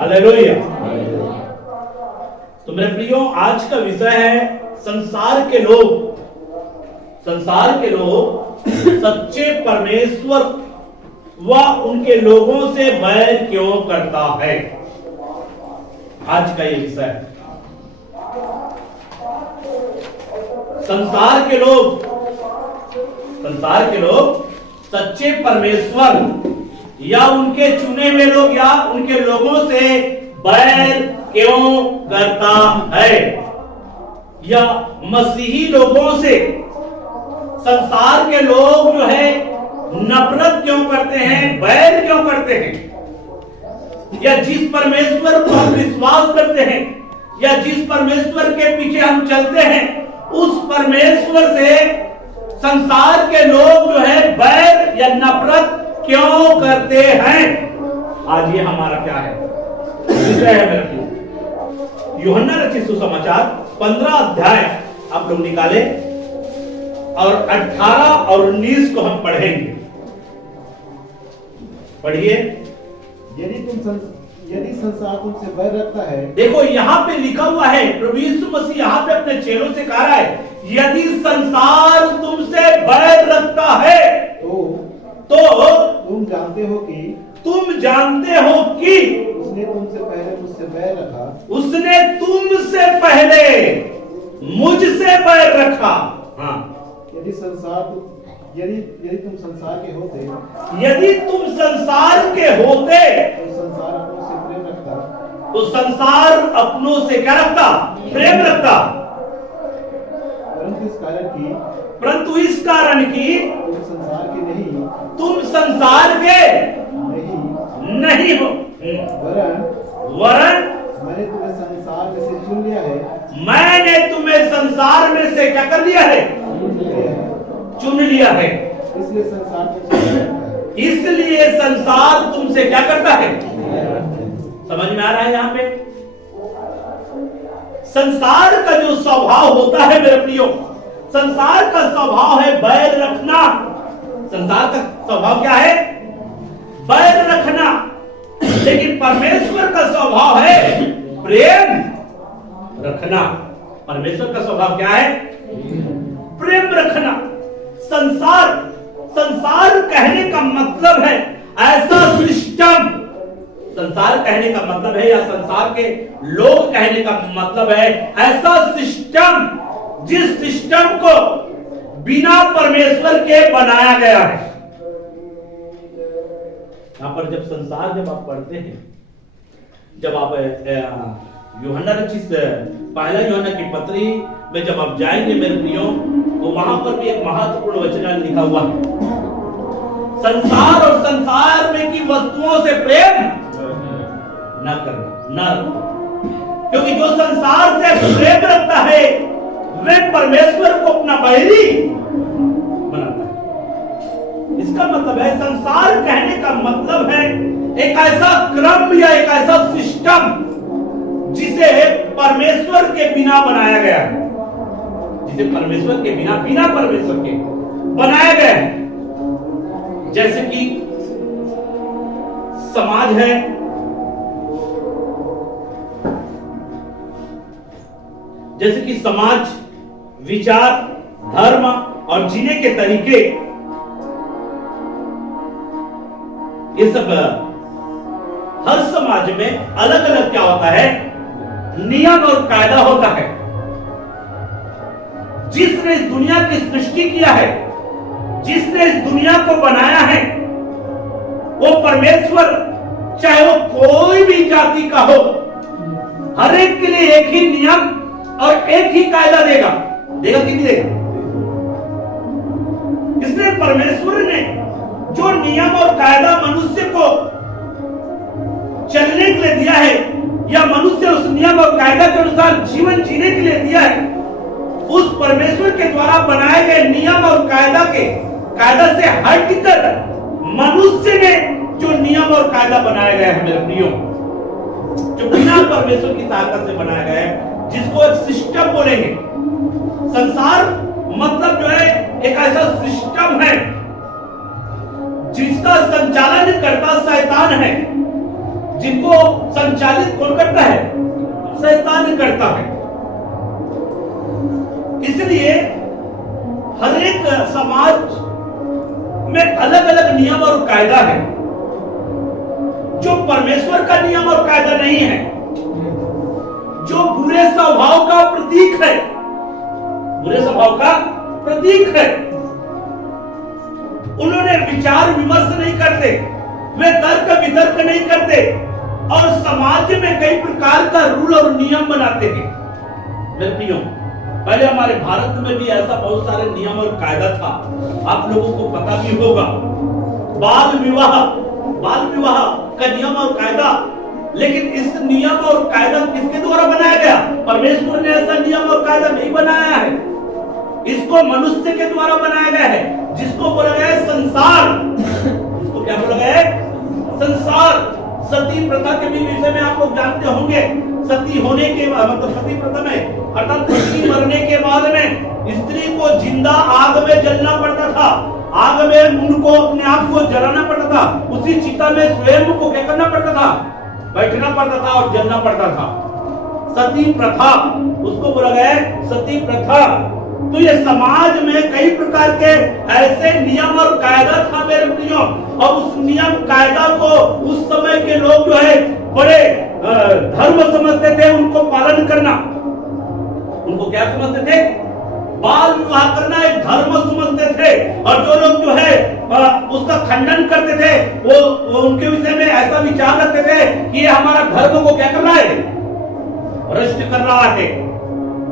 Hallelujah. तो मेरे प्रियो, आज का विषय है संसार के लोग सच्चे परमेश्वर व उनके लोगों से बैर क्यों करता है। आज का ये विषय है। संसार के लोग सच्चे परमेश्वर या उनके चुने हुए लोग या उनके लोगों से बैर क्यों करता है, या मसीही लोगों से संसार के लोग जो है नफरत क्यों करते हैं, बैर क्यों करते हैं, या जिस परमेश्वर को हम विश्वास करते हैं या जिस परमेश्वर के पीछे हम चलते हैं उस परमेश्वर से संसार के लोग जो है बैर या नफरत क्यों करते हैं। आज ये हमारा क्या है, विषय है मेरे। यूहन्ना रचित सुसमाचार 15 अध्याय आप लोग निकाले और 18 और 19 को हम पढ़ेंगे। पढ़िए। यदि संसार तुमसे बैर रखता है। देखो यहाँ पे लिखा हुआ है, प्रभु यीशु मसीह यहाँ पे अपने चेलों से कह रहा है, यदि संसार तुमसे बैर रखता है तो तुम जानते हो कि उसने तुमसे पहले मुझसे बैर रखा। उसने तुमसे पहले मुझसे बैर रखा। हाँ। यदि तुम संसार के होते तो संसार अपनों से क्या रखता, प्रेम रखता। परंतु इस कारण की तुम संसार के नहीं हो, वरन मैंने तुम्हें संसार में से चुन लिया है। मैंने तुम्हें संसार में से क्या कर लिया है, चुन लिया है। इसलिए संसार तुमसे क्या करता है। समझ में आ रहा है। यहाँ पे संसार का जो स्वभाव होता है मेरे प्रियो, संसार का स्वभाव है बैर रखना। संसार का स्वभाव क्या है, बैर रखना। लेकिन परमेश्वर का स्वभाव है प्रेम रखना। परमेश्वर का स्वभाव क्या है, प्रेम रखना। संसार कहने का मतलब है ऐसा सिस्टम। संसार कहने का मतलब है, या संसार के लोग कहने का मतलब है ऐसा सिस्टम जिस सिस्टम को बिना परमेश्वर के बनाया गया है। यहां पर जब आप पढ़ते हैं, जब आप यूहन्ना रचित पहला यूहन्ना की पत्री में जब आप जाएंगे मेरे प्रियो, तो वहां पर भी एक महत्वपूर्ण वचन लिखा हुआ है, संसार और संसार में की वस्तुओं से प्रेम न करना, क्योंकि जो संसार से प्रेम रखता है वे परमेश्वर को अपना बैरी बनाता है। इसका मतलब है, संसार कहने का मतलब है एक ऐसा क्रम या एक ऐसा सिस्टम जिसे परमेश्वर के बिना बनाया गया है, जिसे परमेश्वर के बिना परमेश्वर के बनाया गया है। जैसे कि समाज है, जैसे कि समाज, विचार, धर्म और जीने के तरीके, ये सब हर समाज में अलग अलग क्या होता है, नियम और कायदा होता है। जिसने इस दुनिया की सृष्टि किया है, जिसने इस दुनिया को बनाया है, वो परमेश्वर, चाहे वो कोई भी जाति का हो, हर एक के लिए एक ही नियम और एक ही कायदा देगा कि नहीं देगा। इसलिए परमेश्वर ने जो नियम और कायदा मनुष्य को चलने के लिए दिया है, या मनुष्य उस नियम और कायदा के अनुसार जीवन जीने के लिए दिया है, उस परमेश्वर के द्वारा बनाए गए नियम और कायदा से हटकर मनुष्य ने जो नियम और कायदा बनाया गया है मेरे प्रियो, जो बिना परमेश्वर की सहायता से बनाया गया है, जिसको एक सिस्टम बोलेंगे। संसार मतलब जो है एक ऐसा सिस्टम है जिसका संचालन करता शैतान है, जिनको संचालित कौन करता है? शैतान करता है। इसलिए हर एक समाज में अलग अलग नियम और कायदा है। जो परमेश्वर का नियम और कायदा नहीं है, जो बुरे स्वभाव का प्रतीक है, बुरे स्वभाव का प्रतीक है, उन्होंने विचार विमर्श नहीं करते, वे तर्क वितर्क नहीं करते और समाज में कई प्रकार का रूल और नियम बनाते हैं। व्यक्तियों, पहले हमारे भारत में भी ऐसा बहुत सारे नियम और कायदा था, आप लोगों को पता भी होगा। बाल विवाह का नियम और कायदा, लेकिन इस नियम और कायदा किसके द्वारा बनाया गया? परमेश्वर ने ऐसा नियम और कायदा नहीं बनाया है, इसको मनुष्य के द्वारा बनाया गया है, जिसको बोला गया है संसार। इसको क्या बोला गया है? संसार। सती प्रथा के भी विषय में आप लोग जानते होंगे। सती होने के बाद, मतलब सती प्रथा में अर्थात पति मरने के बाद में स्त्री को जिंदा आग में जलना पड़ता था, आग में उनको अपने आप को जलाना पड़ता था, उसी चिता में स्वयं को क्या करना पड़ता था? बैठना पड़ता था और जलना पड़ता था। सती प्रथा, उसको बोला गया है सती प्रथा। तो ये समाज में कई प्रकार के ऐसे नियम और कायदा था मेरे प्रियो, और उस नियम कायदा को उस समय के लोग जो है बड़े धर्म समझते थे, उनको पालन करना। उनको क्या समझते थे? बाल विवाह करना एक धर्म समझते थे। और जो लोग जो है उसका खंडन करते थे, वो उनके विषय में ऐसा विचार रखते थे कि ये हमारा धर्म को क्या कर रहा है? भ्रष्ट कर रहा है।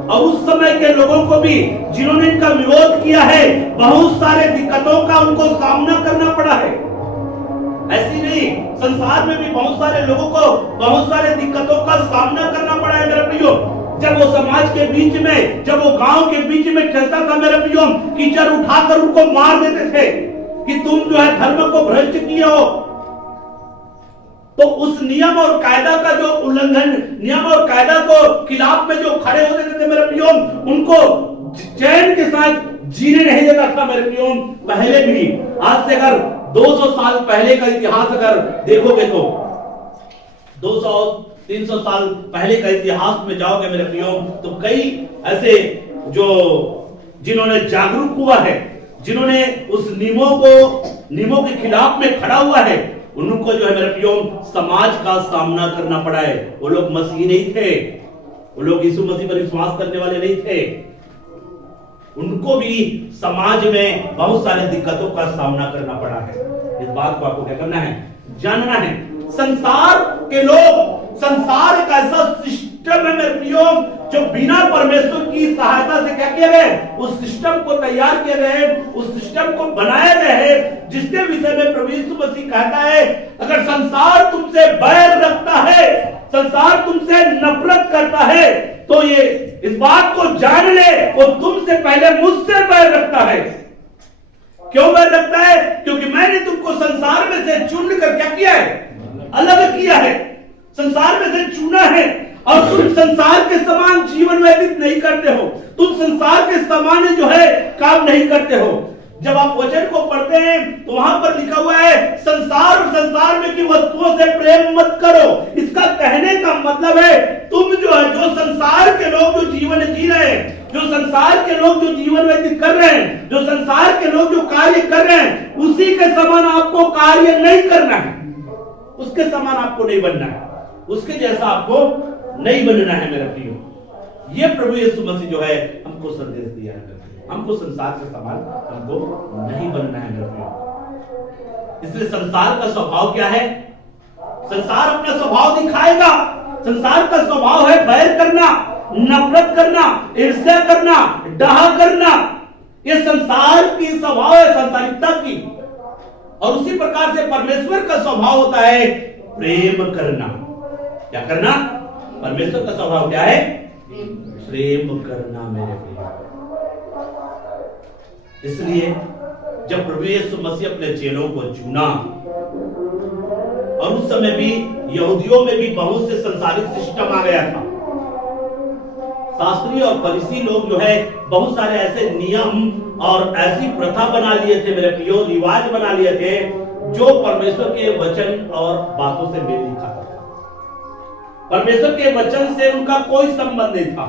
और उस समय के लोगों को भी जिन्होंने इनका विरोध किया है, बहुत सारे दिक्कतों का उनको सामना करना पड़ा है। ऐसी नहीं, संसार में भी बहुत सारे लोगों को बहुत सारे दिक्कतों का सामना करना पड़ा है मेरे प्रियो। जब वो समाज के बीच में, जब वो गांव के बीच में चलता था मेरे प्रियो, कीचड़ उठाकर उनको मार देते थे कि तुम जो है धर्म को भ्रष्ट किए हो। तो उस नियम और कायदा का जो उल्लंघन, नियम और कायदा को खिलाफ में जो खड़े होते थे मेरे प्रियो, उनको चैन के साथ जीने नहीं देता था मेरे प्रियो। पहले भी, आज से अगर 200 साल पहले का इतिहास अगर देखोगे तो 200-300 साल पहले का इतिहास में जाओगे मेरे प्रियो, तो कई ऐसे जो जिन्होंने जागरूक हुआ है, जिन्होंने उस नियमों के खिलाफ में खड़ा हुआ है, उनको जो है मेरे प्रियो समाज का सामना करना पड़ा है। वो लोग मसीह नहीं थे, वो लोग यीशु मसीह पर विश्वास करने वाले नहीं थे, उनको भी समाज में बहुत सारे दिक्कतों का सामना करना पड़ा है। इस बात को आपको क्या करना है? जानना है। संसार के लोग, संसार एक ऐसा सिस्टम है मेरे प्रियो, जो बिना परमेश्वर की सहायता से क्या किया गया? उस सिस्टम को तैयार किया गया है, उस सिस्टम को बनाया गया है, जिसके विषय में प्रभु यीशु मसीह कहता है, अगर संसार तुमसे बैर रखता है, संसार तुमसे नफरत करता है, तो ये इस बात को जान ले, वो तुमसे पहले मुझसे बैर रखता है। क्यों बैर रखता है? क्योंकि मैंने तुमको संसार में से चुन कर क्या किया है? अलग किया है, संसार में से चुना है, और तुम संसार के समान जीवन व्यतीत नहीं करते हो, तुम संसार के समान जो है काम नहीं करते हो। जब आप वचन को पढ़ते हैं तो वहां पर लिखा हुआ है संसार और संसार में की वस्तुओं से प्रेम मत करो। इसका कहने का मतलब है तुम जो है, जो संसार के लोग जो जीवन जी रहे हैं, जो संसार के लोग जो जीवन व्यतीत कर रहे हैं, जो संसार के लोग जो कार्य कर रहे हैं, उसी के समान आपको कार्य नहीं करना है, उसके समान आपको नहीं बनना है, उसके जैसा आपको नहीं बनना है मेरे प्रियो। ये प्रभु यीशु मसीह जो है हमको संदेश दिया है, हमको संसार के समान हमको नहीं बनना है मेरे प्रियो। इसलिए संसार का स्वभाव क्या है? संसार अपना स्वभाव दिखाएगा। संसार का स्वभाव है बैर करना, नफरत करना, ईर्ष्या करना, डाह करना। ये संसार की स्वभाव है, संसारिकता की। और उसी प्रकार से परमेश्वर का स्वभाव होता है प्रेम करना। क्या करना? परमेश्वर का स्वभाव क्या है? प्रेम करना मेरे प्रिय। इसलिए जब प्रभु यीशु मसीह अपने चेलों को चुना, और उस समय भी यहूदियों में भी बहुत से संसारिक सिस्टम आ गया था। शास्त्री और फरीसी लोग जो है बहुत सारे ऐसे नियम और ऐसी प्रथा बना लिए थे मेरे प्रियो, रिवाज बना लिए थे, जो परमेश्वर के वचन और बातों से मेल नहीं खाता था। परमेश्वर के वचन से उनका कोई संबंध नहीं था।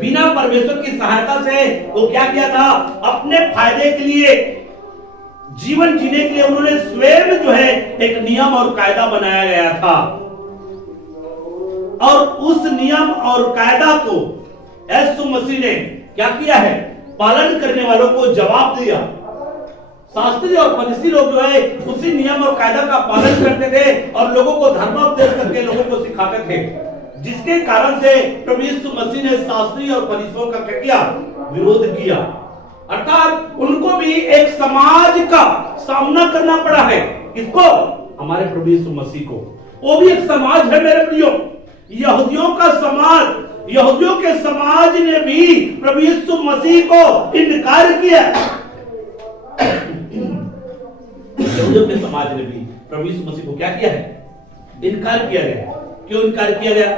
बिना परमेश्वर की सहायता से वो क्या किया था, अपने फायदे के लिए, जीवन जीने के लिए उन्होंने स्वयं जो है एक नियम और कायदा बनाया गया था, और उस नियम और कायदा को यीशु मसीह ने क्या किया है, पालन करने वालों को जवाब दिया। शास्त्री और फरीसी लोग जो है उसी नियम और कायदा का पालन करते थे और लोगों को धर्मोपदेश करके लोगों को सिखाते थे, जिसके कारण से प्रभु यीशु मसीह ने शास्त्री और फरीसियों का क्या किया, विरोध किया। अर्थात उनको भी एक समाज का सामना करना पड़ा है। किसको? हमारे प्रभु यीशु मसीह को। वो भी एक समाज है मेरे प्रियो, यहूदियों का समाज। यहूदियों के समाज ने भी प्रभु यीशु मसीह को इनकार किया। यहूदियों के समाज ने भी प्रभु यीशु मसीह को क्या किया है, इनकार किया गया। क्यों इनकार किया गया?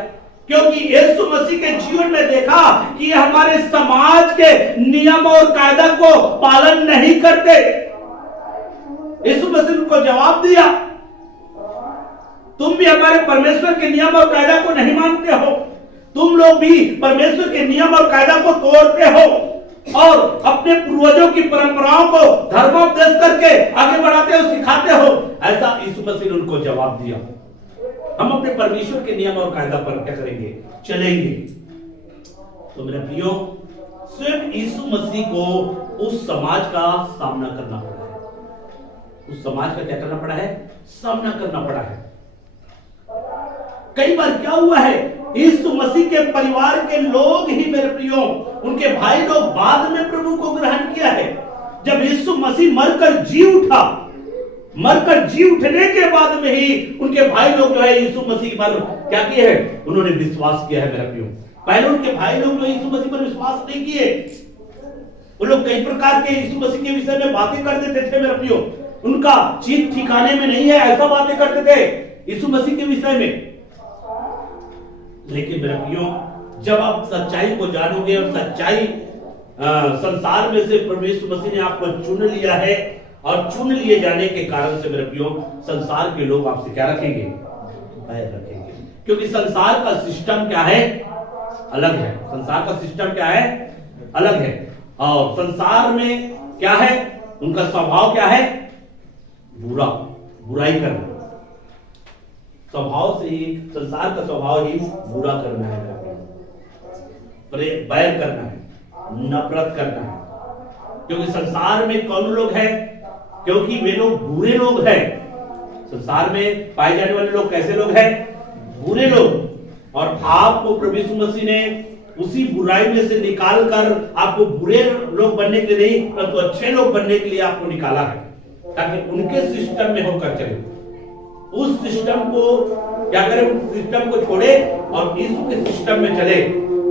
क्योंकि यीशु मसीह के जीवन में देखा कि हमारे समाज के नियम और कायदा को पालन नहीं करते। यीशु मसीह को जवाब दिया, तुम भी हमारे परमेश्वर के नियम और कायदा को नहीं मानते हो, तुम लोग भी परमेश्वर के नियम और कायदा को तोड़ते हो और अपने पूर्वजों की परंपराओं को धर्मोपदेश करके आगे बढ़ाते हो, सिखाते हो। ऐसा यीशु मसीह ने उनको जवाब दिया। हम अपने परमेश्वर के नियम और कायदा पर क्या करेंगे, चलेंगे। तो मेरे प्रियो, स्वयं यीशु मसीह को उस समाज का सामना करना पड़ा है। उस समाज का क्या करना पड़ा है, सामना करना पड़ा है। कई बार क्या हुआ है, यीशु मसीह के परिवार के लोग ही मेरे प्रियो, उनके भाई लोग बाद में प्रभु को ग्रहण किया है। जब यीशु मसीह मरकर जी उठा, मरकर जी उठने के बाद में ही उनके भाई लोग जो है यीशु मसीह पर क्या किए हैं, उन्होंने विश्वास किया है मेरे प्रियो। पहले उनके भाई लोग जो यीशु मसीह पर विश्वास नहीं किए। वो लोग कई प्रकार के यीशु मसीह के विषय में बातें कर देते थे मेरे प्रियो, उनका चीज ठिकाने में नहीं है ऐसा बातें करते थे यीशु मसीह के विषय में। लेकिन मेरे प्रियो, जब आप सच्चाई को जानोगे और सच्चाई संसार में से प्रभु यीशु मसीह ने आपको चुन लिया है, और चुन लिए जाने के कारण से मेरे प्रियो, संसार के लोग आपसे क्या रखेंगे, बैर रखेंगे। क्योंकि संसार का सिस्टम क्या है, अलग है। संसार का सिस्टम क्या है, अलग है। और संसार में क्या है, उनका स्वभाव क्या है, बुरा, बुराई करना। स्वभाव से ही संसार का स्वभाव ही बुरा करना है, बैर करना है, नफरत करना है। क्योंकि संसार में कौन लोग हैं, क्योंकि वे लोग बुरे लोग हैं। संसार में पाए जाने वाले लोग कैसे लोग हैं, बुरे लोग। और आपको प्रभु यीशु मसीह ने उसी बुराई में से निकाल कर आपको बुरे लोग बनने के लिए नहीं, परंतु अच्छे लोग बनने के लिए आपको निकाला है, ताकि उनके सिस्टम में होकर चले। उस सिस्टम को क्या करें, उस सिस्टम को छोड़े और यीशु के सिस्टम में चले।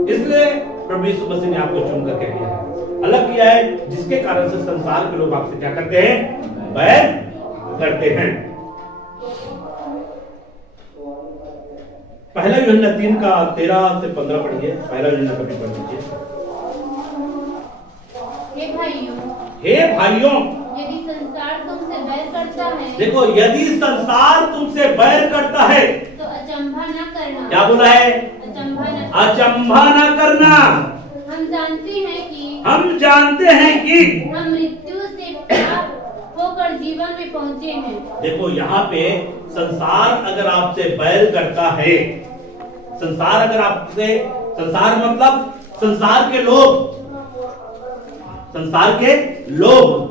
इसलिए प्रभु यीशु मसीह ने आपको चुन करके किया है, अलग किया है, जिसके कारण से संसार के लोग आपसे क्या करते हैं, बैर करते हैं। पहला यूहन्ना 3 का 13 से 15 पढ़िए। पहला यूहन्ना कभी पढ़ लीजिए। हे भाइयों, यदि संसार तुमसे बैर करता है, देखो, यदि संसार तुमसे बैर करता है तो अचंभा न करना। क्या बोला है, अचंभा न करना। हम जानते हैं कि हम मृत्यु से पार होकर जीवन में पहुंचे हैं। देखो, यहाँ पे संसार अगर आपसे बैर करता है, संसार अगर आपसे, संसार मतलब संसार के लोग, संसार के लोग,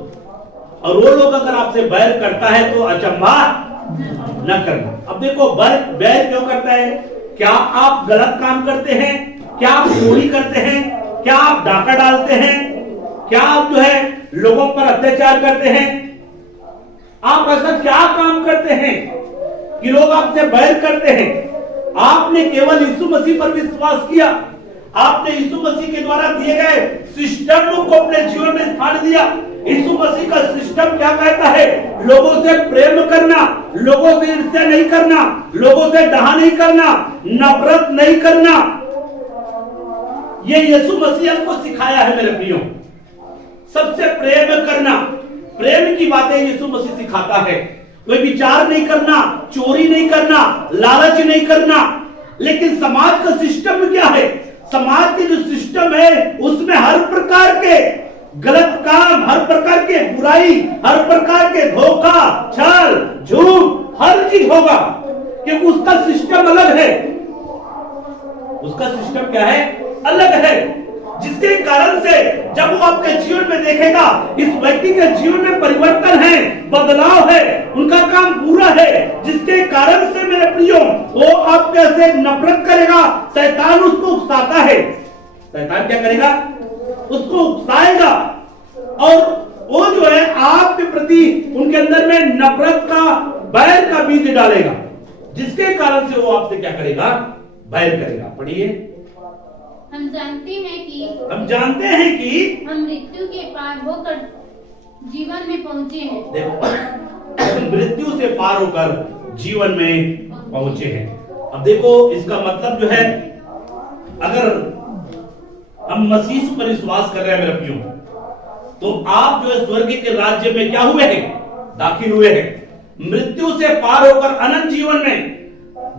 और वो लोग अगर आपसे बैर करता है तो अचंभा न करना। अब देखो, बैर क्यों करता है? क्या आप गलत काम करते हैं? क्या आप चोरी करते हैं? क्या आप डाका डालते हैं? क्या आप जो है लोगों पर अत्याचार करते हैं? आप ऐसा क्या काम करते हैं कि लोग आपसे बैर करते हैं? आपने केवल यीशु मसीह पर विश्वास किया, आपने यीशु मसीह के द्वारा दिए गए सिस्टम को अपने जीवन में स्थान दिया। यीशु मसीह का सिस्टम क्या कहता है? लोगों से प्रेम करना, लोगों से ईर्ष्या नहीं करना, लोगों से डहा नहीं करना, नफरत नहीं करना। ये यीशु मसीह हमको सिखाया है मेरे प्रियो। सबसे प्रेम करना, प्रेम की बातें यीशु मसीह सिखाता है। कोई विचार नहीं करना, चोरी नहीं करना, लालच नहीं करना। लेकिन समाज का सिस्टम क्या है? समाज के जो सिस्टम है उसमें हर प्रकार के गलत काम, हर प्रकार के बुराई, हर प्रकार के धोखा, छल, झूठ, हर चीज होगा, क्योंकि उसका सिस्टम अलग है। उसका सिस्टम क्या है? अलग है। जिसके कारण से जब वो आपके जीवन में देखेगा इस व्यक्ति के जीवन में परिवर्तन है, बदलाव है, उनका काम पूरा है, जिसके कारण से मेरे प्रियो वो आपके से नफरत करेगा। शैतान उसको उकसाता है। शैतान क्या करेगा? उसको उकसाएगा और वो जो है आपके प्रति उनके अंदर में नफरत का, बैर का बीज डालेगा, जिसके कारण से वो आपसे क्या करेगा? बैर करेगा। पढ़िए। हम जानते हैं कि हम मृत्यु के पार होकर जीवन में पहुंचे हैं। देखो, मृत्यु से पार होकर जीवन में पहुंचे हैं। अब देखो इसका मतलब जो है, अगर हम मसीह पर विश्वास कर रहे हैं मेरे प्रियो, तो आप जो है स्वर्ग के राज्य में क्या हुए हैं? दाखिल हुए हैं। मृत्यु से पार होकर अनंत जीवन में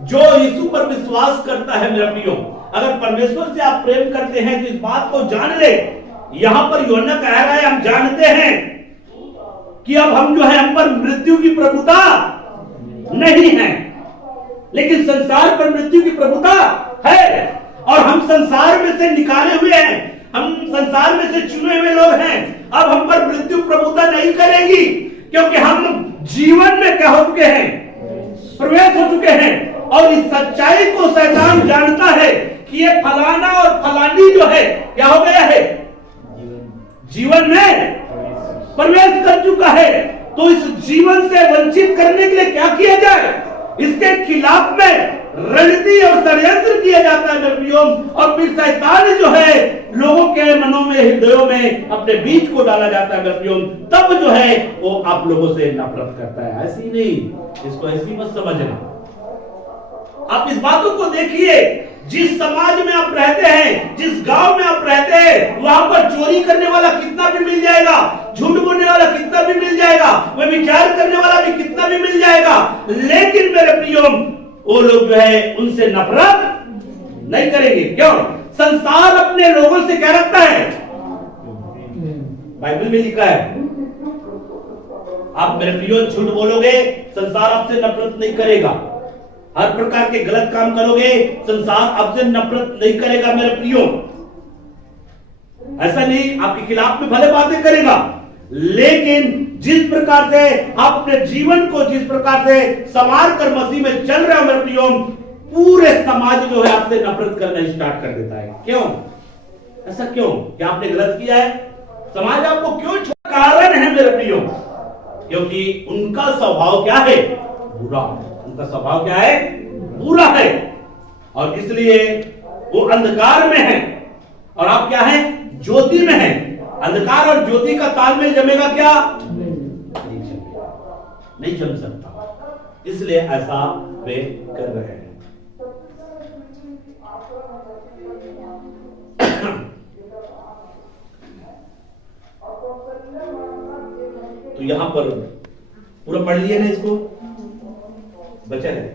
जो यीशु पर विश्वास करता है मेरे प्रियो, अगर परमेश्वर से आप प्रेम करते हैं तो इस बात को जान ले। यहां पर यूहन्ना कह रहा है, हम जानते हैं कि अब हम जो है, हम पर मृत्यु की प्रभुता नहीं है, लेकिन संसार पर मृत्यु की प्रभुता है। और हम संसार में से निकाले हुए हैं, हम संसार में से चुने हुए लोग हैं। अब हम पर मृत्यु प्रभुता नहीं करेगी, क्योंकि हम जीवन में क्या हो चुके हैं? प्रवेश हो चुके हैं। और इस सच्चाई को शैतान जानता है कि ये फलाना और फलानी जो है क्या हो गया है? जीवन में प्रवेश कर चुका है। तो इस जीवन से वंचित करने के लिए क्या किया जाए? इसके खिलाफ में रणनीति और षड्यंत्र किया जाता है मेरे प्रियो। और फिर शैतान जो है लोगों के मनों में, हृदयों में अपने बीज को डाला जाता है मेरे प्रियो। तब जो है वो आप लोगों से नफरत करता है। ऐसी नहीं, इसको ऐसी मत समझना। आप इस बातों को देखिए, जिस समाज में आप रहते हैं, जिस गांव में आप रहते हैं, वहां पर चोरी करने वाला कितना भी मिल जाएगा, झूठ बोलने वाला कितना भी मिल जाएगा, वह विचार करने वाला भी कितना भी मिल जाएगा। लेकिन मेरे प्रियो वो लोग जो है उनसे नफरत नहीं करेंगे। क्यों? संसार अपने लोगों से क्या रखता है? बाइबल में लिखा है, आप मेरे प्रियो झूठ बोलोगे, संसार आपसे नफरत नहीं करेगा। हर प्रकार के गलत काम करोगे, संसार आपसे नफरत नहीं करेगा मेरे प्रियो। ऐसा नहीं, आपके खिलाफ में भले बातें करेगा, लेकिन जिस प्रकार से आप अपने जीवन को जिस प्रकार से संवार कर मसीह में चल रहे हो मेरे प्रियो, पूरे समाज जो है आपसे नफरत करना स्टार्ट कर देता है। क्यों? ऐसा क्यों? क्या आपने गलत किया है? समाज आपको क्यों छोड़? कारण है मेरे प्रियो, क्योंकि उनका स्वभाव क्या है? बुरा। उनका स्वभाव क्या है? बुरा है। और इसलिए वो अंधकार में है और आप क्या है? ज्योति में है। अंधकार और ज्योति का तालमेल जमेगा क्या? नहीं जमेगा, नहीं जम सकता। इसलिए ऐसा वे कर रहे हैं। तो यहां पर पूरा पढ़ लिए ना, इसको बचा है,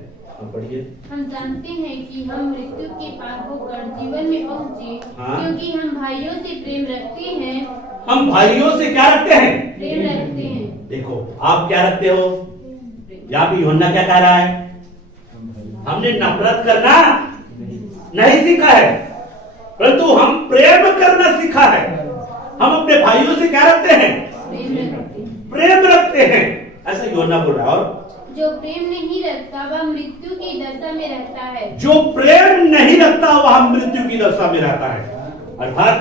पढ़िए। हम जानते हैं कि हम मृत्यु के पार होकर जीवन में पहुंचे, क्योंकि हम भाइयों से प्रेम रखते हैं। हम भाइयों से क्या रखते हैं? प्रेम रखते हैं। देखो आप क्या रखते हो? यहाँ पे यूहन्ना क्या कह रहा है? हमने नफरत करना नहीं सीखा है, परंतु हम प्रेम करना सीखा है। हम अपने भाइयों से क्या रखते हैं? प्रेम रखते हैं। ऐसा यूहन्ना बोल रहा है। और जो प्रेम नहीं रखता वह मृत्यु की दशा में रहता है। जो प्रेम नहीं रखता वह मृत्यु की दशा में रहता है। अर्थात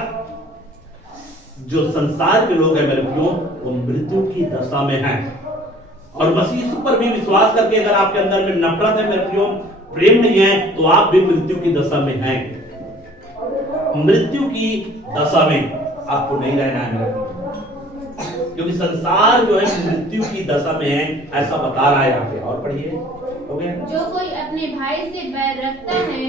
जो संसार के लोग हैं मेरे प्रियो, वो मृत्यु की दशा में हैं। और मसीह पर भी विश्वास करके अगर आपके अंदर में नफरत है मेरे प्रियो, प्रेम नहीं है, तो आप भी मृत्यु की दशा में हैं। मृत्यु की दशा में आपको नहीं रहना है मेरे प्रियो, क्योंकि संसार जो है मृत्यु की दशा में है, ऐसा बता रहा है यहाँ पे। और पढ़िए, हो गया। जो कोई अपने भाई से बैर रखता है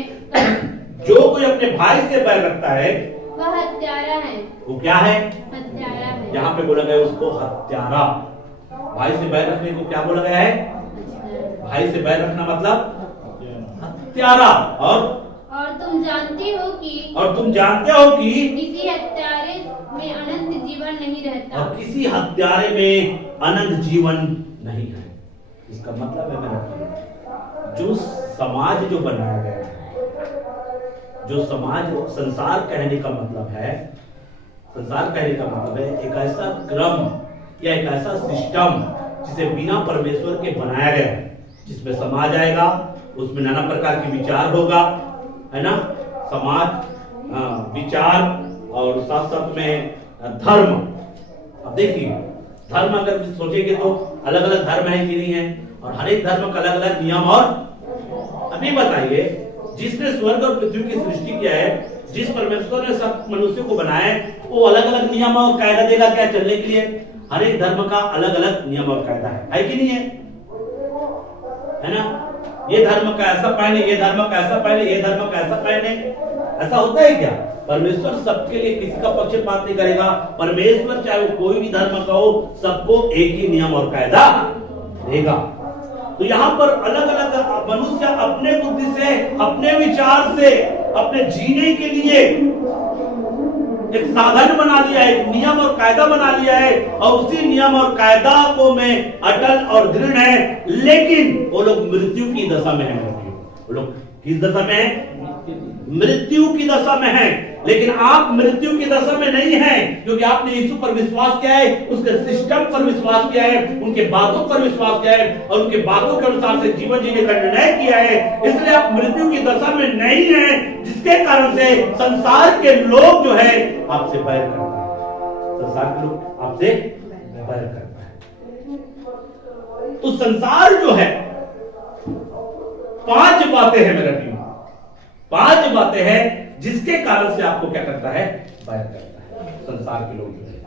जो कोई अपने भाई से बैर रखता है वह हत्यारा है। वो क्या है? हत्यारा है। यहाँ पे बोला गया उसको हत्यारा। भाई से बैर रखने को क्या बोला गया है? भाई से बैर रखना मतलब हत्यारा। और तुम जानते हो कि किसी हत्यारे में अनंत जीवन नहीं रहता। और किसी हत्यारे में अनंत जीवन नहीं है। इसका मतलब है मेरा जो समाज जो बनाया गया है, जो समाज संसार कहने का मतलब है, संसार कहने का मतलब है एक ऐसा क्रम या एक ऐसा सिस्टम जिसे बिना परमेश्वर के बनाया गया है, जिसमें समाज आएगा, उसमें नाना प्रकार के विचार होगा, है ना, समाज विचार और साथ साथ में धर्म। अब देखिए धर्म अगर सोचेंगे तो अलग अलग धर्म है कि नहीं है, और हर एक धर्म का अलग अलग नियम। और अभी बताइए जिसने स्वर्ग और पृथ्वी की सृष्टि किया है, जिस परमेश्वर ने सब मनुष्यों को बनाया है, वो अलग अलग नियम और कायदा देगा क्या चलने के लिए? हर एक धर्म का अलग अलग नियम और कायदा है कि नहीं है ना? ये धर्म का ऐसा पहने, ये धर्म का ऐसा पहने, ये धर्म का ऐसा पहने, ऐसा होता है क्या? परमेश्वर सबके लिए किसी का पक्षपात नहीं करेगा। परमेश्वर चाहे वो कोई भी धर्म का हो, सबको एक ही नियम और कायदा देगा। तो यहाँ पर अलग अलग मनुष्य अपने बुद्धि से, अपने विचार से, अपने जीने के लिए एक साधन बना लिया है, एक नियम और कायदा बना लिया है, और उसी नियम और कायदा को में अटल और दृढ़ है। लेकिन वो लोग मृत्यु की दशा में है। वो लोग किस दशा में है? मृत्यु की दशा में है। लेकिन आप मृत्यु की दशा में नहीं हैं, क्योंकि आपने यीशु पर विश्वास किया है, उसके सिस्टम पर विश्वास किया है, उनके बातों पर विश्वास किया है, और उनके बातों के अनुसार से जीवन जीने का निर्णय किया है। इसलिए आप मृत्यु की दशा में नहीं हैं, जिसके कारण से संसार के लोग जो है आपसे बैर करता है। संसार के लोग आपसे बैर करता है। तो संसार जो है 5 बातें हैं मेरा टीम, 5 बातें हैं जिसके कारण से आपको क्या करता है? बैर करता है। संसार के लोग जो है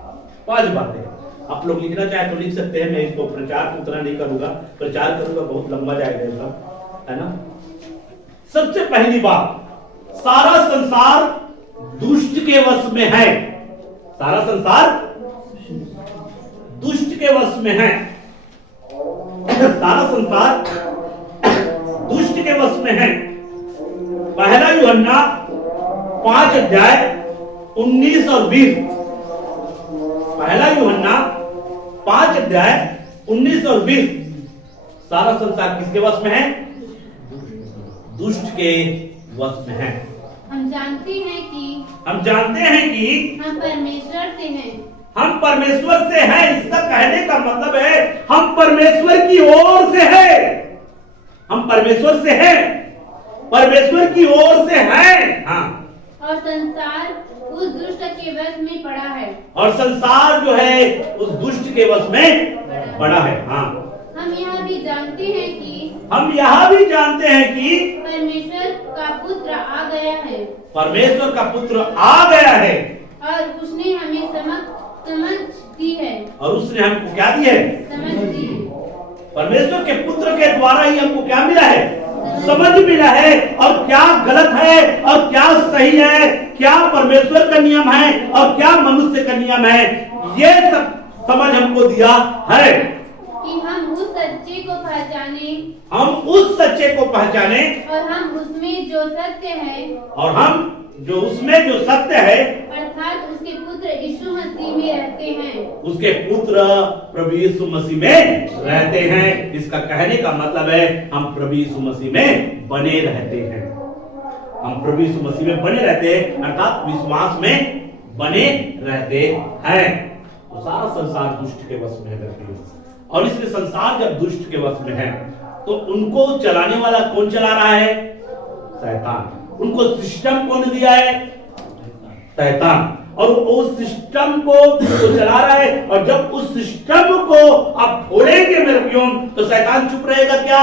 5 बातें। आप लोग लिखना चाहे तो लिख सकते हैं, मैं इसको प्रचार उतना नहीं करूंगा, प्रचार करूंगा बहुत लंबा जाएगा इसका, है ना। सबसे पहली बात, सारा संसार दुष्ट के वश में है। सारा संसार दुष्ट के वश में है। सारा संसार दुष्ट के वश में है। पहला यूहन्ना 5 अध्याय 19 और 20। पहला यूहन्ना 5 अध्याय 19 और 20। सारा संसार किसके वश में है? दुष्ट के वश में है। हम जानते हैं कि हम परमेश्वर से हैं। हम परमेश्वर से हैं। इसका कहने का मतलब है हम परमेश्वर की ओर से हैं। हम परमेश्वर से हैं, परमेश्वर की ओर से हैं। हाँ। और संसार उस दुष्ट के वश में पड़ा है। और संसार जो है उस दुष्ट के वश में पड़ा है। हाँ। हम यह भी जानते हैं कि परमेश्वर का पुत्र आ गया है। परमेश्वर का पुत्र आ गया है। और उसने हमें समझ दी है। और उसने हमको क्या दी है? समझ दी है। परमेश्वर के पुत्र के द्वारा ही हमको क्या मिला है? समझ मिला है। और क्या गलत है और क्या सही है, क्या परमेश्वर का नियम है और क्या मनुष्य का नियम है, ये सब समझ हमको दिया है कि हम उस सच्चे को पहचाने। हम उस सच्चे को पहचाने। और हम उसमें जो सत्य है। और हम जो उसमें जो सत्य है, अर्थात उसके पुत्र यीशु मसीह में रहते हैं। उसके पुत्र प्रभु यीशु मसीह में रहते हैं। इसका कहने का मतलब है हम प्रभु यीशु मसीह में बने रहते हैं। हम प्रभु यीशु मसीह में बने रहते हैं, अर्थात विश्वास में बने रहते हैं। तो सारा संसार दुष्ट के वश में है। और इसलिए संसार जब दुष्ट के वश में है तो उनको चलाने वाला कौन चला रहा है? शैतान। उनको सिस्टम कौन दिया है? शैतान। और उस सिस्टम को तो चला रहा है। और जब उस सिस्टम को आप फोड़ेंगे मेरे प्योन, तो शैतान चुप रहेगा क्या?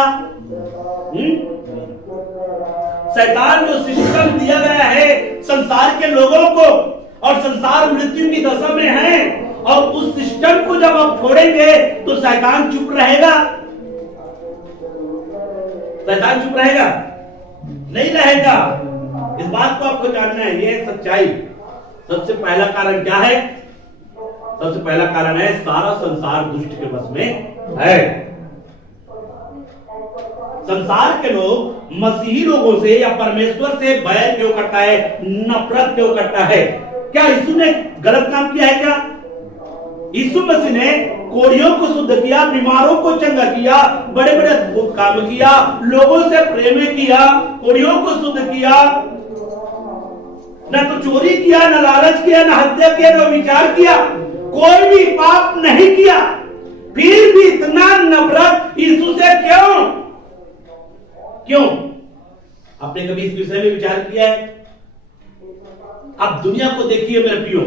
शैतान जो सिस्टम दिया गया है संसार के लोगों को, और संसार मृत्यु की दशा में है, और उस सिस्टम को जब आप फोड़ेंगे तो शैतान चुप रहेगा? शैतान चुप रहेगा? नहीं रहेगा। इस बात को आपको जानना है, ये सच्चाई। सबसे पहला कारण क्या है? सबसे पहला कारण है सारा संसार दुष्ट के वश में है। संसार के लोग मसीही लोगों से या परमेश्वर से बैर क्यों करता है, नफरत क्यों करता है? क्या यीशु ने गलत काम किया है? क्या यीशु मसीह ने कोढ़ियों को शुद्ध किया, बीमारों को चंगा किया, बड़े बड़े अद्भुत काम किया, लोगों से प्रेम किया, कोढ़ियों को शुद्ध किया, न तो चोरी किया, न लालच किया, न हत्या किया, न विचार किया, कोई भी पाप नहीं किया, फिर भी इतना नफरत यीशु से क्यों? आपने कभी इस विषय में विचार किया है? आप दुनिया को देखिए मेरे प्रियो,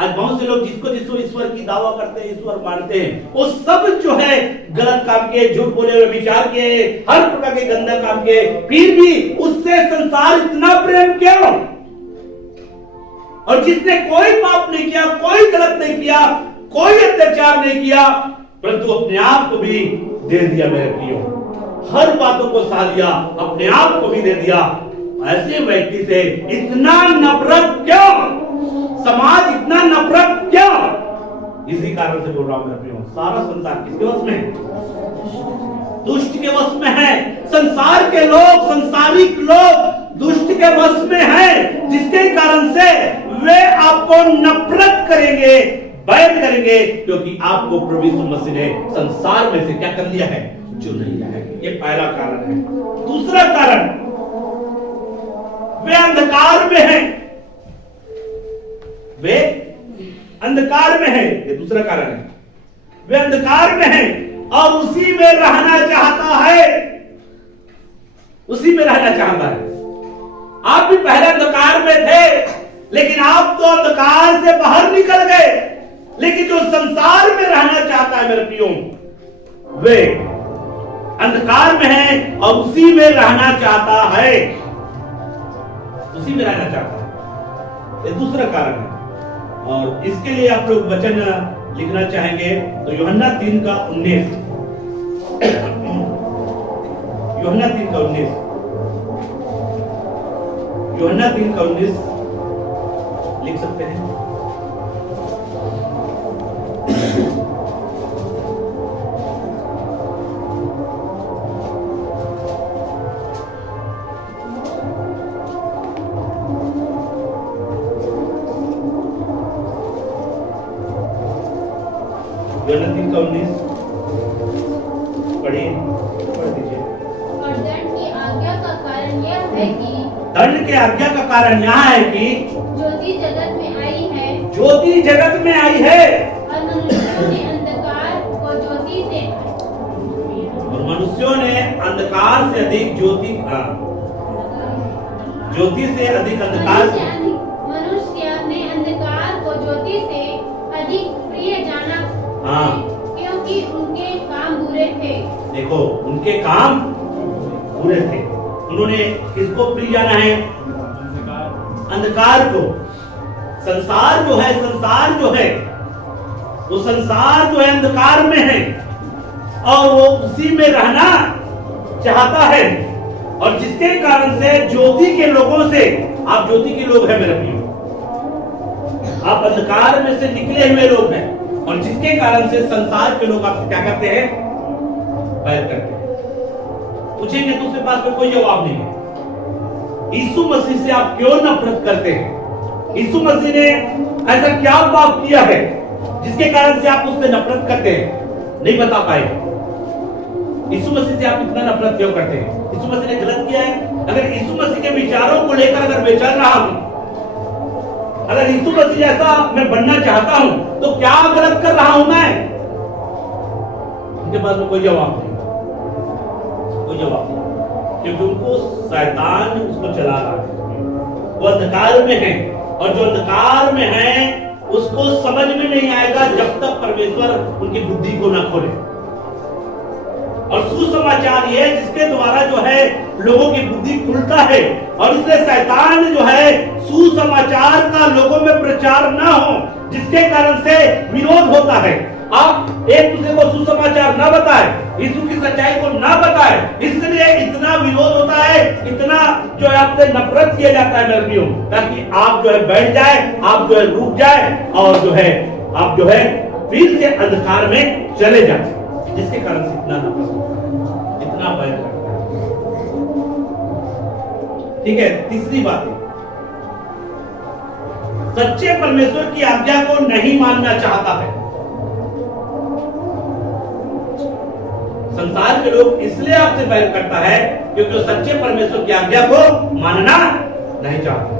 आज बहुत से लोग जिसको ईश्वर की दावा करते हैं, ईश्वर मानते हैं, वो सब जो है गलत काम किए, झूठ बोले हुए, विचार किए, हर प्रकार के गंदा काम किए, फिर भी उससे संसार इतना प्रेम क्यों? और जिसने कोई पाप नहीं किया, कोई गलत नहीं किया, कोई अत्याचार नहीं किया, परंतु अपने आप को भी दे दिया मेरे प्रियो, हर बातों को सह दिया, अपने आप को भी दे दिया, ऐसे व्यक्ति से इतना नफरत क्यों? समाज इतना नफरत क्यों? इसी कारण से बोल रहा हूं मेरे प्रियो, सारा संसार किसके वश में है? दुष्ट के वश में है। संसार के लोग, संसारिक लोग दुष्ट के वश में हैं, जिसके कारण से वे आपको नफरत करेंगे, बैर करेंगे, क्योंकि आपको प्रभु यीशु मसीह ने संसार में से क्या कर लिया है? चुन लिया है। ये पहला कारण है। दूसरा कारण, वे अंधकार में हैं, वे अंधकार में हैं। ये दूसरा कारण है, वे अंधकार में हैं और उसी में रहना चाहता है, उसी में रहना चाहता है। आप भी पहले अंधकार में थे, लेकिन आप तो अंधकार से बाहर निकल गए, लेकिन जो संसार में रहना चाहता है मेरे प्रियो, वे अंधकार में है और उसी में रहना चाहता है, उसी में रहना चाहता है। ये दूसरा कारण है। और इसके लिए आप लोग वचन लिखना चाहेंगे तो यूहन्ना 3:19, यूहन्ना 3:19, यूहन्ना 3:19 लिख सकते हैं। यूहन्ना 3:19 पढ़िए, पढ़ दीजिए। और दंड की आज्ञा का कारण यह है कि, दंड के आज्ञा का कारण यह है कि ज्योति जगत में आई है, ज्योति जगत में आई है, और मनुष्यों ने अंधकार को ज्योति से, और मनुष्यों ने अंधकार से अधिक ज्योति, ज्योति से अधिक अंधकार, मनुष्य ने अंधकार को ज्योति से अधिक प्रिय जाना, क्योंकि उनके काम बुरे थे। देखो, उनके काम बुरे थे। उन्होंने किसको प्रिय जाना है? अंधकार को। संसार जो है, संसार जो है, वो संसार जो है अंधकार में है और वो उसी में रहना चाहता है, और जिसके कारण से ज्योति के लोगों से, आप ज्योति के लोग हैं मेरे प्रिय, आप अंधकार में से निकले हुए लोग हैं, और जिसके कारण से संसार के लोग आपसे क्या करते हैं? बैर करते हैं। पूछेंगे तो उसके पास कोई जवाब नहीं है। यीशु मसीह से आप क्यों नफरत करते हैं? यीशु मसीह ने ऐसा क्या पाप किया है जिसके कारण से आप उससे नफरत करते हैं? नहीं बता पाए। यीशु मसीह से आप इतना नफरत क्यों करते हैं? यीशु मसीह ने गलत किया है? अगर यीशु मसीह के विचारों को लेकर अगर मैं चल रहा हूं, अगर यीशु मसीह जैसा मैं बनना चाहता हूं, तो क्या गलत कर रहा हूं मैं? उनके पास में कोई जवाब नहीं, कोई जवाब नहीं, क्योंकि उनको शैतान उसको चला रहा है। वो अंधकार में है, और जो अंधकार में है उसको समझ में नहीं आएगा जब तक परमेश्वर उनकी बुद्धि को ना खोले। और सुसमाचार ये जिसके द्वारा जो है लोगों की बुद्धि खुलता है, और इसलिए शैतान जो है सुसमाचार का लोगों में प्रचार ना हो, जिसके कारण से विरोध होता है। आप एक दूसरे को सुसमाचार ना बताए, यीशु की सच्चाई को ना बताए, इसलिए इतना विरोध होता है, इतना जो है आपसे नफरत किया जाता है मेरे प्रियो, ताकि आप जो है बैठ जाए, आप जो है रुक जाए, और जो है आप जो है फिर से अंधकार में चले जाते हैं, जिसके कारण से इतना नफरत होता है, इतना भय लगता है। ठीक है, तीसरी बात है, सच्चे परमेश्वर की आज्ञा को नहीं मानना चाहता है। संसार के लोग इसलिए आपसे बैर करता है क्योंकि वो सच्चे परमेश्वर की आज्ञा को मानना नहीं चाहते।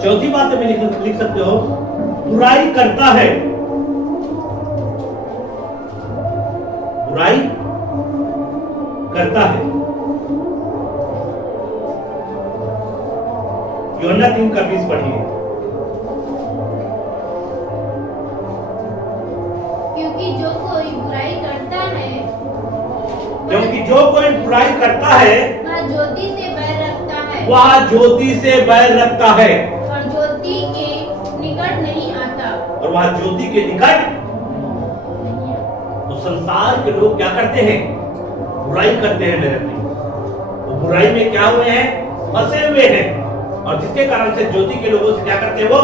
चौथी बात में लिख सकते हो, बुराई करता है। बुराई करता है। यूहन्ना 3:20 पढ़िए। क्योंकि जो कोई बुराई करता है वह ज्योति से बैर रखता है, वह ज्योति से बैर रखता है और ज्योति के निकट नहीं आता। और वह ज्योति के निकट। तो संसार के लोग क्या करते हैं? बुराई करते हैं मेरे भाई। वो बुराई में क्या हुए हैं? फंसे हुए हैं, और जिसके कारण से ज्योति के लोगों से क्या करते हैं? वो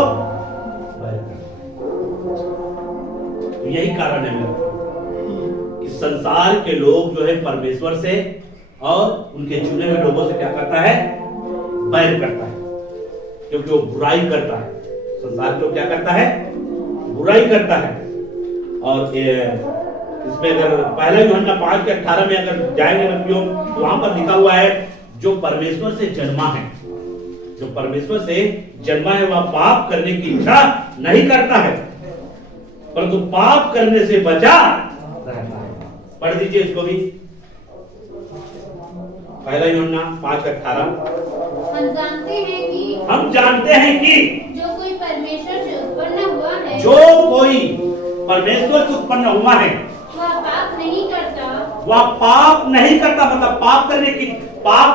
बैर करते हैं। तो यही कारण है मेरे इस संसार के लोग जो है परमेश्वर से और उनके चुने हुए लोगों से क्या करता है? बैर करता है, क्योंकि वो बुराई करता है। संसार के लोग क्या करता है? बुराई करता है। और इसमें अगर पहला यूहन्ना 5:18 में अगर जाएंगे बच्चों, तो वहां पर लिखा हुआ है, जो परमेश्वर से जन्मा है, जो परमेश्वर से जन्मा है वह पाप करने की इच्छा नहीं करता है, परंतु पाप करने से बचा रहता है। पढ़ दीजिए इसको भी, पहला यूहन्ना 5:18। हम जानते हैं कि जो कोई परमेश्वर से उत्पन्न हुआ है, जो कोई परमेश्वर से उत्पन्न हुआ है वह पाप नहीं करता। वह पाप नहीं करता। मतलब पाप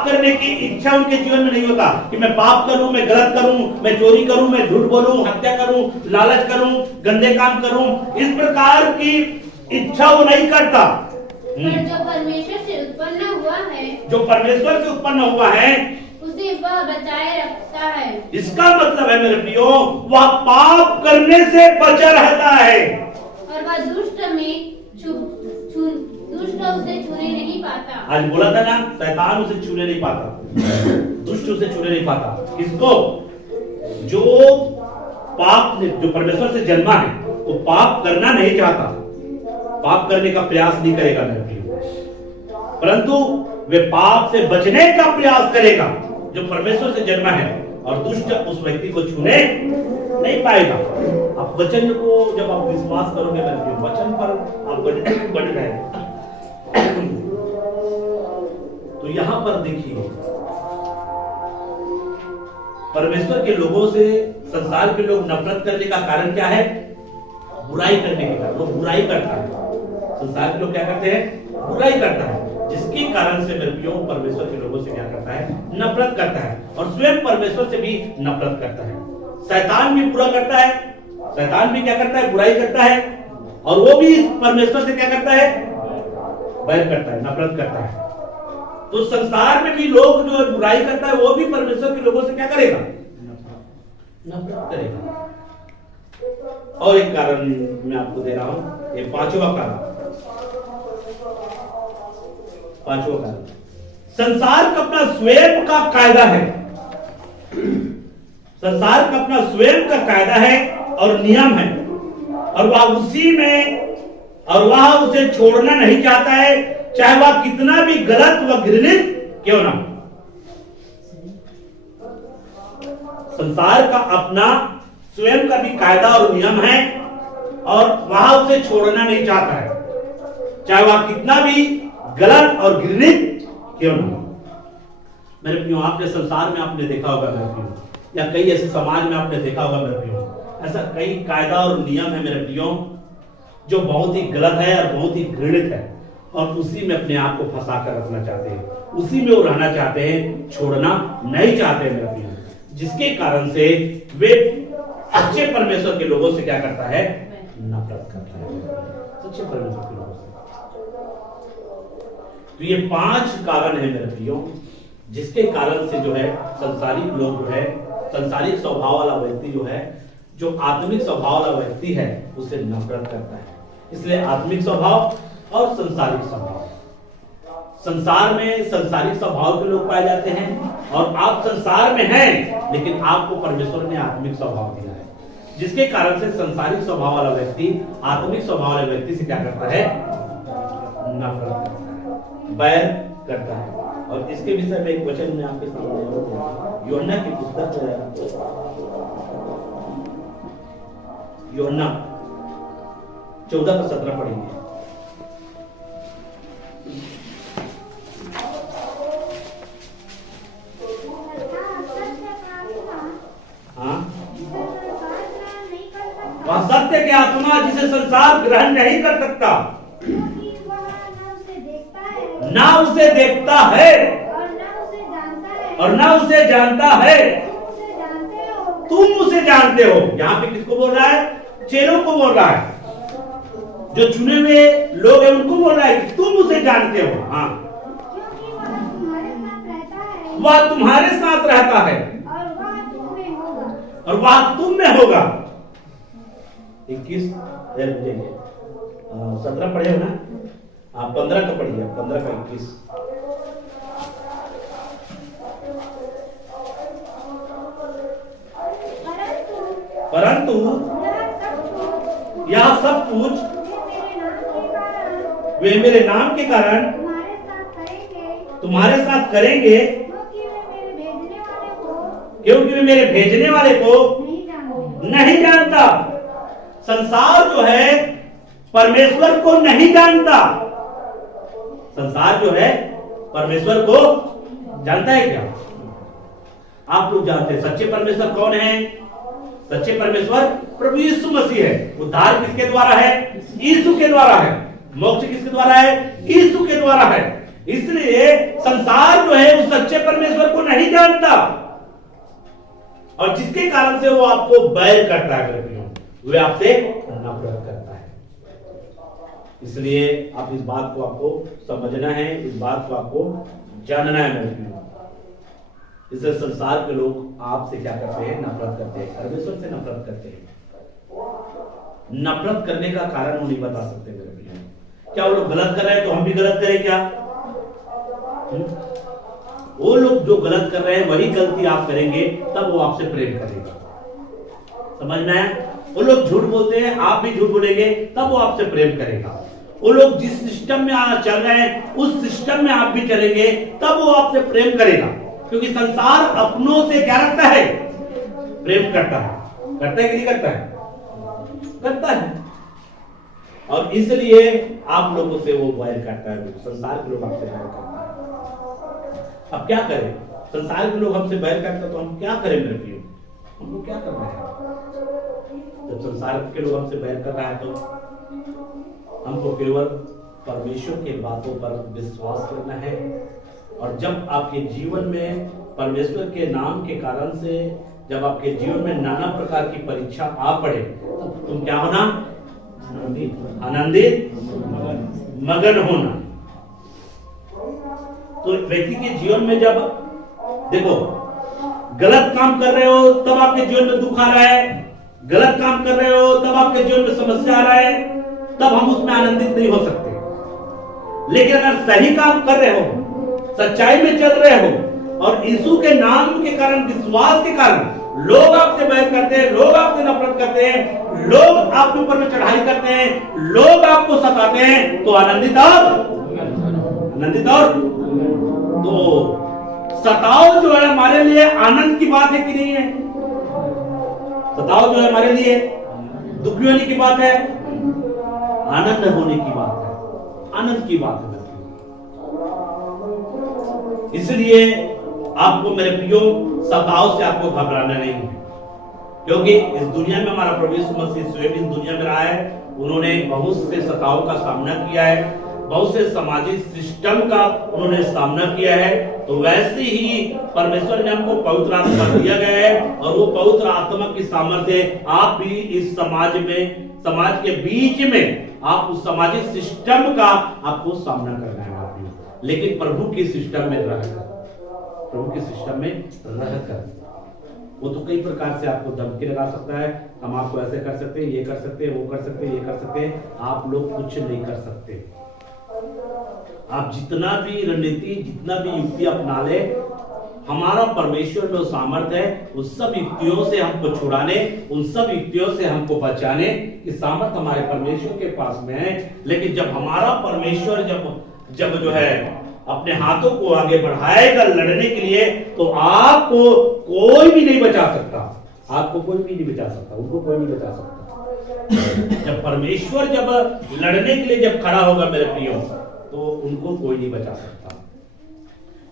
करने की इच्छा उनके जीवन में नहीं होता कि मैं पाप करूं, मैं गलत करूं, मैं चोरी करूं, मैं झूठ बोलूं, हत्या करूं, लालच करूं, गंदे काम करूं, इस प्रकार की इच्छा वो नहीं करता। पर जो परमेश्वर से उत्पन्न हुआ है, जो परमेश्वर से उत्पन्न हुआ है उसे वह बचाए रखता है। इसका मतलब है मेरे प्रियो, वह पाप करने से बचा रहता है, और वह दुष्ट उसे छूने नहीं पाता। आज बोला था ना, शैतान उसे छूने नहीं पाता, दुष्ट उसे छूने नहीं पाता। किसको? जो परमेश्वर से जन्मा है वो पाप करना नहीं चाहता, पाप करने का प्रयास नहीं करेगा मेरे प्रियो, परंतु वे पाप से बचने का प्रयास करेगा। जो परमेश्वर से जन्मा है, और दुष्ट उस व्यक्ति को छूने नहीं पाएगा। आप वचन को जब आप विश्वास करोगे मेरे प्रियो, वचन पर आप बढ़ रहे। तो यहां पर देखिए, परमेश्वर के लोगों से संसार के लोग नफरत करने का कारण क्या है? बुराई करने के कारण। वो बुराई करता है, संसार के लोग क्या करते हैं? बुराई करता है, जिसके कारण से मेरे प्रियो परमेश्वर के लोगों से क्या करता है? नफरत करता है, और स्वयं परमेश्वर से भी नफरत करता है। शैतान भी बुरा करता है, शैतान भी क्या करता है? बुराई करता है, और वो भी परमेश्वर से क्या करता है? बैर करता है, नफरत करता है। तो संसार में भी लोग जो बुराई करता है वो भी परमेश्वर के लोगों से क्या करेगा? नफरत करेगा। और एक कारण मैं आपको दे रहा हूं, ये पांचवा कारण। संसार का अपना स्वयं का कायदा है, संसार का अपना स्वयं का कायदा है और नियम है, और वह उसे छोड़ना नहीं चाहता है, चाहे वह कितना भी गलत व घृणित क्यों ना। संसार का अपना स्वयं का भी कायदा और नियम है, और वह उसे छोड़ना नहीं चाहता है, चाहे वह कितना भी गलत और घृणित क्यों ना। मेरे प्रियो, आपने संसार में आपने देखा होगा मेरे प्रियो, या कई ऐसे समाज में आपने देखा होगा मेरे प्रियो, ऐसा कई कायदा और नियम है मेरे प्रियो जो बहुत ही गलत है और बहुत ही घृणित है, और उसी में अपने आप को फंसा कर रखना चाहते हैं, उसी में वो रहना चाहते हैं, छोड़ना नहीं चाहते हैं मेरे प्रियो, जिसके कारण से वे सच्चे परमेश्वर के लोगों से क्या करता है? नफरत करता है, सच्चे परमेश्वर के लोगों से। तो ये 5 कारण है मेरे प्रियो, जिसके कारण से जो है संसारिक लोग जो है, संसारिक स्वभाव वाला व्यक्ति जो है, जो आत्मिक स्वभाव वाला व्यक्ति है उसे नफरत करता है। इसलिए आत्मिक स्वभाव और संसारिक स्वभाव, संसार में संसारिक स्वभाव के लोग पाए जाते हैं और आप संसार में हैं लेकिन आपको परमेश्वर ने आत्मिक स्वभाव दिया है, जिसके कारण से संसारिक स्वभाव वाला व्यक्ति आत्मिक स्वभाव वाले व्यक्ति से क्या करता है? नफरत करता है, बैर करता है। और इसके विषय में एक वचन में आपके सामने यूहन्ना की पुस्तक यूहन्ना 14:17 पढ़ेंगे। वह सत्य की आत्मा जिसे संसार ग्रहण नहीं कर सकता, ना उसे देखता है और ना उसे जानता है। तुम उसे जानते हो। यहाँ पे किसको बोल रहा है? चेलों को बोल रहा है, जो चुने हुए लोग हैं उनको बोल रहा है कि तुम उसे जानते हो। हाँ, वह तुम्हारे साथ रहता है और वह तुम में होगा। 21 17 पढ़े हो ना? आप 15 का पढ़िए, 15 का 21। परंतु यह सब कुछ वे मेरे नाम के कारण तुम्हारे साथ करेंगे, क्योंकि वे मेरे भेजने वाले को नहीं जानता। संसार जो है परमेश्वर को नहीं जानता। संसार जो है परमेश्वर को जानता है क्या? आप लोग जानते हैं सच्चे परमेश्वर कौन है? सच्चे परमेश्वर प्रभु यीशु मसीह है। उद्धार किसके द्वारा है? यीशु के द्वारा है। मोक्ष किसके द्वारा है? यीशु के द्वारा है। इसलिए संसार जो है उस सच्चे परमेश्वर को नहीं जानता और जिसके कारण से वो आपको बैर करता है, वे आपसे नफरत करता है। इसलिए आप इस बात को आपको समझना है, इस बात को आपको जानना है मेरे प्रियो। इसलिए संसार के लोग आपसे क्या करते हैं? नफरत करते हैं, परमेश्वर से नफरत करते हैं। नफरत करने का कारण वो नहीं बता सकते मेरे प्रियो। क्या वो लोग गलत कर रहे हैं तो हम भी गलत करें क्या? वो लोग जो गलत कर रहे हैं वही गलती आप करेंगे, तब वो आपसे प्रेम करेगा। समझ में आया? वो लोग झूठ बोलते हैं, आप भी झूठ बोलेंगे, तब वो आपसे प्रेम करेगा। वो लोग जिस सिस्टम में चल रहे हैं उस सिस्टम में आप भी चलेंगे, तब वो आपसे प्रेम करेगा। क्योंकि संसार अपनों से क्या रखता है? प्रेम करता है। करता है कि नहीं करता है? करता है। और इसलिए आप लोगों से वो बैर करता है। संसार के लोग आपसे बैर करता है। अब क्या करें? संसार के लोग हमसे बैर करते हैं तो हम क्या करें मेरे प्रियो? हमको क्या करना है? जब संसार के लोग हमसे बैर कर रहा है तो हमको केवल परमेश्वर के बातों पर विश्वास करना है। और जब आपके जीवन में परमेश्वर के नाम के कारण से जब आपके जीवन में नाना प्रकार की परीक्षा आ पड़े, तब तुम क्या होना? आनंदित, मगन होना। तो व्यक्ति के जीवन में जब देखो गलत काम कर रहे हो तब आपके जीवन में दुख आ रहा है, गलत काम कर रहे हो तब आपके जीवन में समस्या आ रहा है, तब हम उसमें आनंदित नहीं हो सकते। लेकिन अगर सही काम कर रहे हो, सच्चाई में चल रहे हो और यीशु के नाम के कारण, विश्वास के कारण लोग आपसे बैर करते हैं, लोग आपसे नफरत करते हैं, लोग आपके ऊपर में चढ़ाई करते हैं, लोग आपको सताते हैं, तो आनंदित और तो सताओ जो है हमारे लिए आनंद की बात है कि नहीं है? सताओ जो है हमारे लिए दुखी होने की बात है, आनंद होने की बात है, आनंद की बात है। इसलिए आपको मेरे प्रियो सताओ से आपको घबराना नहीं है, क्योंकि इस दुनिया में हमारा प्रभु यीशु मसीह स्वयं इस दुनिया में रहा है। उन्होंने बहुत से सताओं का सामना किया है, बहुत से सामाजिक सिस्टम का उन्होंने सामना किया है। तो वैसे ही परमेश्वर ने हमको पवित्र आत्मा दिया गया है और वो पवित्र आत्मा की सामर्थ्य आप भी इस समाज में, समाज के बीच में आप उस सामाजिक सिस्टम का आपको सामना करना है आप भी। लेकिन प्रभु के सिस्टम में रहकर, प्रभु के सिस्टम में रहकर वो तो कई प्रकार से आपको धमकी लगा सकता है, हम आपको ऐसे कर सकते हैं, ये कर सकते हैं, वो कर सकते हैं, ये कर सकते हैं। आप लोग कुछ नहीं कर सकते। आप जितना भी रणनीति, जितना भी युक्ति अपना ले, हमारा परमेश्वर में सामर्थ्य है उस सब युक्तियों से हमको छुड़ाने, उन सब युक्तियों से हमको बचाने की सामर्थ्य हमारे परमेश्वर के पास में है। लेकिन जब हमारा परमेश्वर जब जो है अपने हाथों को आगे बढ़ाएगा लड़ने के लिए, तो आपको कोई भी नहीं बचा सकता। आपको कोई भी नहीं बचा सकता, उनको कोई नहीं बचा सकता। जब परमेश्वर जब लड़ने के लिए जब खड़ा होगा मेरे प्रियो, तो उनको कोई नहीं बचा सकता।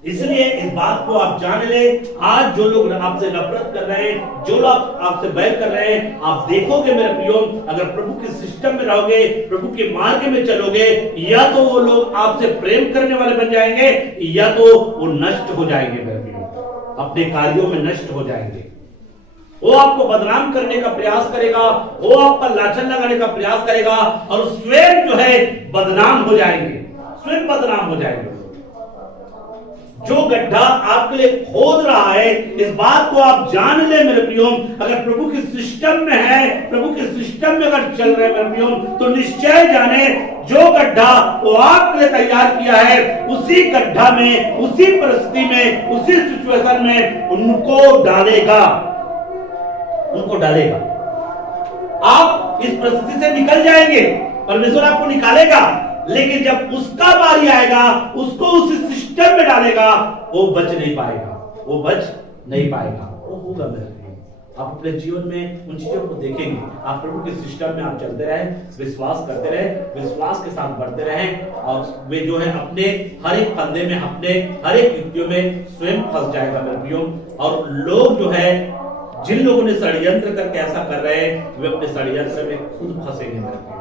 इसलिए इस बात को आप जान ले। आज जो लोग आपसे नफरत कर रहे हैं, जो लोग आपसे बैर कर रहे हैं, आप देखोगे मेरे प्रियो, अगर प्रभु के सिस्टम में रहोगे, प्रभु के मार्ग में चलोगे, या तो वो लोग आपसे प्रेम करने वाले बन जाएंगे, या तो वो नष्ट हो जाएंगे मेरे प्रियो, अपने कार्यों में नष्ट हो जाएंगे। वो आपको बदनाम करने का प्रयास करेगा, वो आप पर लाछन लगाने का प्रयास करेगा, और स्वयं जो है बदनाम हो जाएंगे, स्वयं बदनाम हो जाएंगे। जो गड्ढा आपके लिए खोद रहा है, इस बात को आप जान ले मेरे प्रियो, अगर प्रभु के सिस्टम में है, प्रभु के सिस्टम में अगर चल रहे मेरे प्रियो, तो निश्चय जाने जो गड्ढा वो आपके लिए तैयार किया है, उसी गड्ढा में, उसी परिस्थिति में, उसी सिचुएशन में उनको डालेगा, उनको डालेगा। आप इस परिस्थिति से निकल जाएंगे, परमेश्वर आपको निकालेगा, लेकिन जब उसका बारी आएगा, उसको उस सिस्टम में डालेगा, वो बच नहीं पाएगा, वो बच नहीं पाएगा। वो होगा मेरे लिए। आप अपने जीवन में उन चीजों को देखेंगे, आप प्रभु के सिस्टम में आप चलते रहे, विश्वास करते रहे, विश्वास के साथ बढ़ते रहे, और वे जो है अपने हर एक फंदे में, अपने हर एक युक्तियों में स्वयं फंस जाएगा मेरे प्रियो। और लोग जो है, जिन लोगों ने षड्यंत्र करके ऐसा कर रहे हैं, वे अपने षड्यंत्र में खुद फंसेंगे मेरे प्रियो।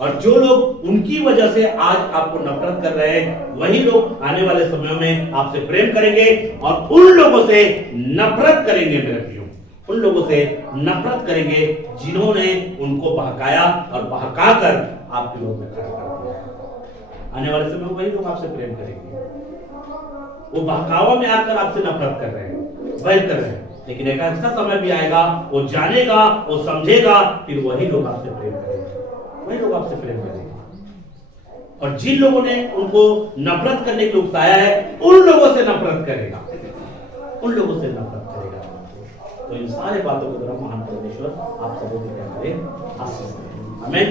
और जो लोग उनकी वजह से आज आपको नफरत कर रहे हैं, वही लोग आने वाले समयों में आपसे प्रेम करेंगे, और उन लोगों से नफरत करेंगे मेरे प्रियो, उन लोगों से नफरत करेंगे जिन्होंने उनको बहकाया और बहकाकर आपके लोग में खड़ा कर दिया। आने वाले समय में वही लोग आपसे प्रेम करेंगे। वो बहकावा में आकर आपसे नफरत कर रहे हैं, वैर कर रहे हैं, लेकिन एक ऐसा समय भी आएगा, वो जानेगा, वो समझेगा, फिर वही लोग आपसे प्रेम करेंगे, वही लोग आपसे प्रेम करेंगे। और जिन लोगों ने उनको नफरत करने के लिए उकसाया है, उन लोगों से नफरत करेगा, उन लोगों से नफरत करेगा। तो इन सारे बातों की तरफ महान परमेश्वर आप सबों को क्या करें, आशीष दें। आमीन।